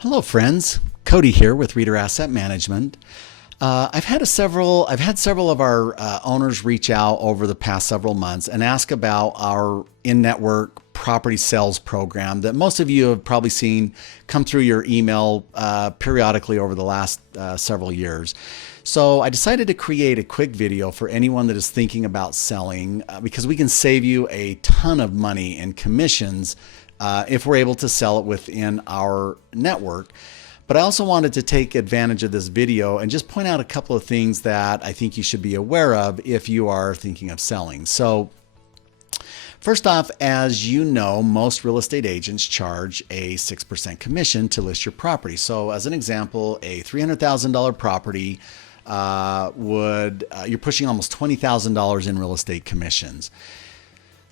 Hello, friends. Cody here with Reader Asset Management. I've had several of our owners reach out over the past several months and ask about our in-network property sales program that most of you have probably seen come through your email periodically over the last several years. So I decided to create a quick video for anyone that is thinking about selling because we can save you a ton of money in commissions if we're able to sell it within our network. But I also wanted to take advantage of this video and just point out a couple of things that I think you should be aware of if you are thinking of selling. So first off, as you know, most real estate agents charge a 6% commission to list your property. So as an example, a $300,000 property you're pushing almost $20,000 in real estate commissions.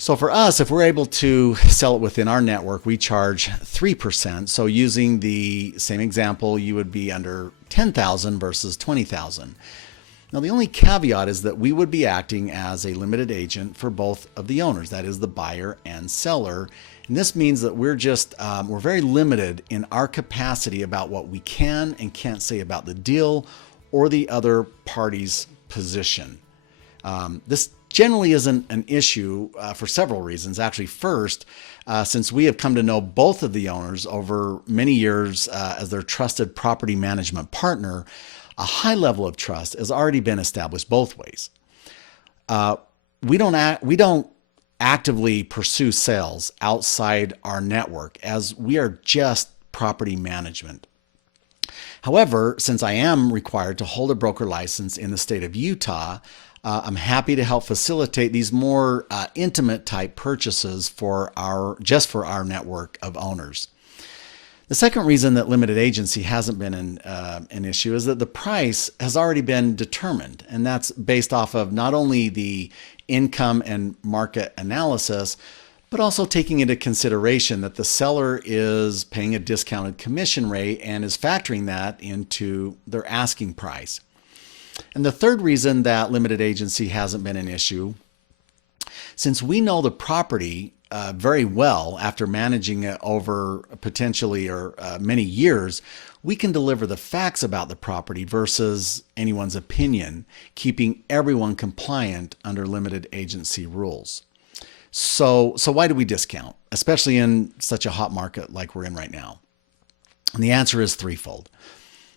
So for us, if we're able to sell it within our network, we charge 3%. So using the same example, you would be under $10,000 versus $20,000. Now, the only caveat is that we would be acting as a limited agent for both of the owners, that is the buyer and seller. And this means that we're very limited in our capacity about what we can and can't say about the deal or the other party's position. This generally isn't an issue for several reasons. Actually, first, since we have come to know both of the owners over many years as their trusted property management partner, a high level of trust has already been established both ways. We don't actively pursue sales outside our network as we are just property management. However, since I am required to hold a broker license in the state of Utah, I'm happy to help facilitate these more intimate type purchases for our network of owners. The second reason that limited agency hasn't been an issue is that the price has already been determined, and that's based off of not only the income and market analysis, but also taking into consideration that the seller is paying a discounted commission rate and is factoring that into their asking price. And the third reason that limited agency hasn't been an issue, since we know the property very well after managing it over potentially many years, we can deliver the facts about the property versus anyone's opinion, keeping everyone compliant under limited agency rules. So why do we discount, especially in such a hot market like we're in right now? And the answer is threefold.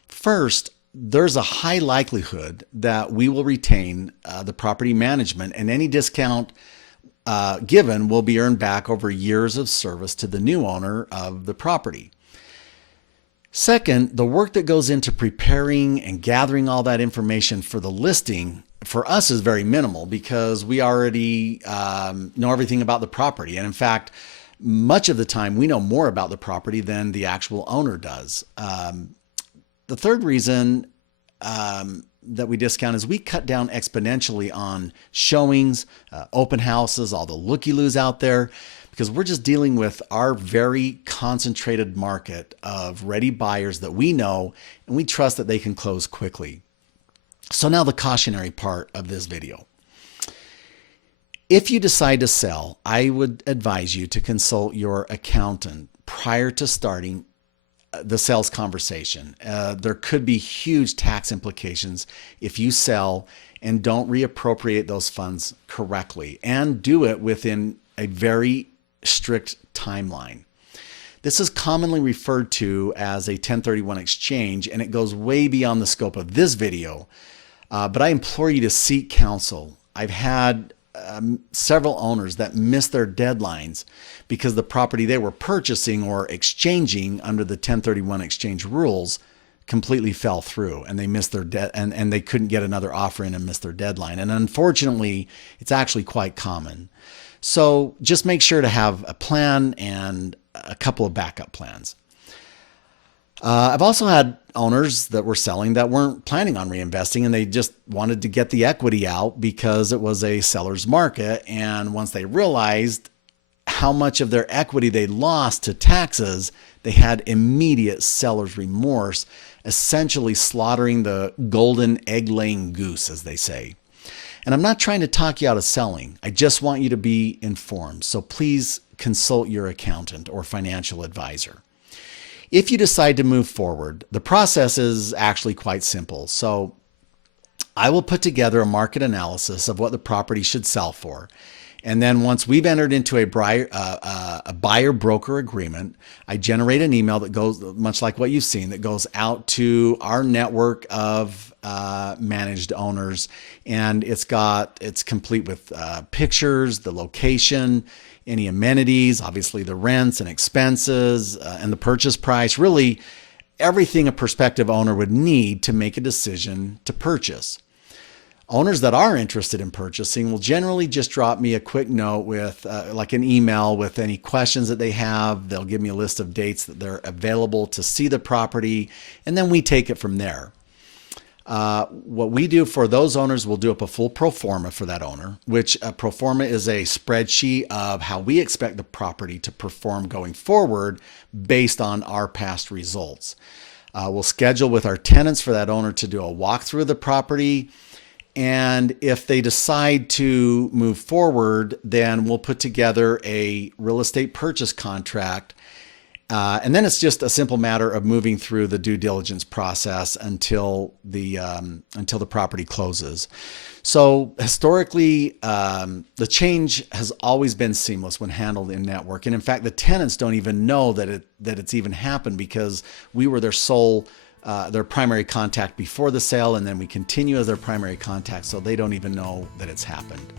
First, there's a high likelihood that we will retain the property management, and any discount given will be earned back over years of service to the new owner of the property. Second, the work that goes into preparing and gathering all that information for the listing for us is very minimal because we already know everything about the property. And in fact, much of the time we know more about the property than the actual owner does. The third reason that we discount is we cut down exponentially on showings, open houses, all the looky-loos out there, because we're just dealing with our very concentrated market of ready buyers that we know and we trust that they can close quickly. So now the cautionary part of this video. If you decide to sell, I would advise you to consult your accountant prior to starting the sales conversation. There could be huge tax implications if you sell and don't reappropriate those funds correctly and do it within a very strict timeline. This is commonly referred to as a 1031 exchange, and it goes way beyond the scope of this video. But I implore you to seek counsel. I've had several owners that missed their deadlines because the property they were purchasing or exchanging under the 1031 exchange rules completely fell through, and they missed their and they couldn't get another offer in and missed their deadline. And unfortunately, it's actually quite common. So just make sure to have a plan and a couple of backup plans. I've also had owners that were selling that weren't planning on reinvesting, and they just wanted to get the equity out because it was a seller's market. And once they realized how much of their equity they lost to taxes, they had immediate seller's remorse, essentially slaughtering the golden egg-laying goose, as they say. And I'm not trying to talk you out of selling. I just want you to be informed. So please consult your accountant or financial advisor. If you decide to move forward, the process is actually quite simple. So I will put together a market analysis of what the property should sell for. And then once we've entered into a buyer-broker agreement, I generate an email that goes, much like what you've seen, that goes out to our network of managed owners. And it's complete with pictures, the location, any amenities, obviously the rents and expenses, and the purchase price, really everything a prospective owner would need to make a decision to purchase. Owners that are interested in purchasing will generally just drop me a quick note with like an email with any questions that they have. They'll give me a list of dates that they're available to see the property, and then we take it from there. What we do for those owners, we'll do up a full pro forma for that owner, which a pro forma is a spreadsheet of how we expect the property to perform going forward based on our past results. We'll schedule with our tenants for that owner to do a walkthrough of the property. And if they decide to move forward, then we'll put together a real estate purchase contract. And then it's just a simple matter of moving through the due diligence process until the property closes. So historically, the change has always been seamless when handled in network. And in fact, the tenants don't even know that it's even happened, because we were their primary contact before the sale, and then we continue as their primary contact, so they don't even know that it's happened.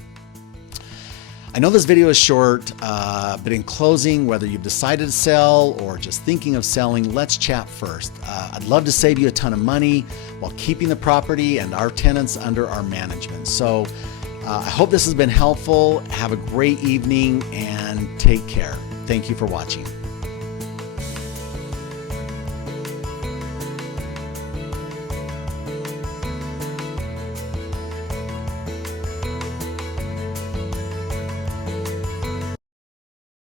I know this video is short, but in closing, whether you've decided to sell or just thinking of selling, let's chat first. I'd love to save you a ton of money while keeping the property and our tenants under our management. So I hope this has been helpful. Have a great evening and take care. Thank you for watching.